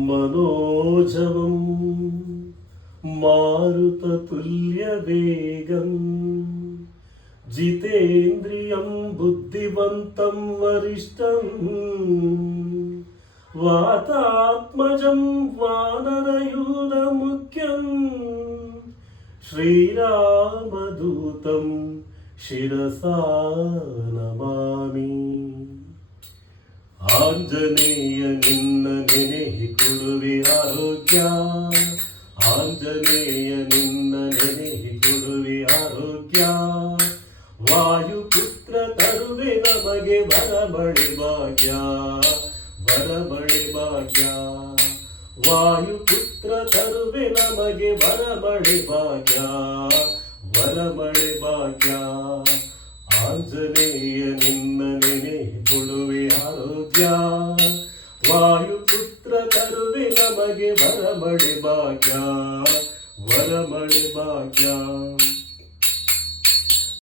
മനോജവം മാരുതതുല്യവേഗം ജിതേന്ദ്രിയം ബുദ്ധിവന്തം വരിഷ്ടം വാതാത്മജം വാനരയൂനമുഖ്യം ശ്രീരാമദൂതം ശിരസാ നമാമി ആഞ്ജനേയ നിന്ന ಕೊಡುವೆ ಆರೋಗ್ಯ. ಆಂಜನೇಯ ನಿನ್ನ ನೆನೆಹಿ ಕೊಡುವೆ ಆರೋಗ್ಯ. ವಾಯುಪುತ್ರ ತರುವೆ ನಮಗೆ ಬರಬಳಿ ಭಾಗ್ಯ. ಬರಬಳಿ ಭಾಗ್ಯ. ವಾಯುಪುತ್ರ ತರುವೆ ನಮಗೆ ಬರಬಳಿ ಭಾಗ್ಯ. ಬರಬಳಿ ಭಾಗ್ಯ. ಆಂಜನೇಯ ನಿನ್ನ ನೆನೆ ಕೊಡುವೆ ಆರೋಗ್ಯ. ವಾಯುಪುತ್ರ ತರುವೆ ನಮಗೆ ಬರಮಳೆ ಭಾಗ್ಯ ವರಮಳೆ ಭಾಗ್ಯ.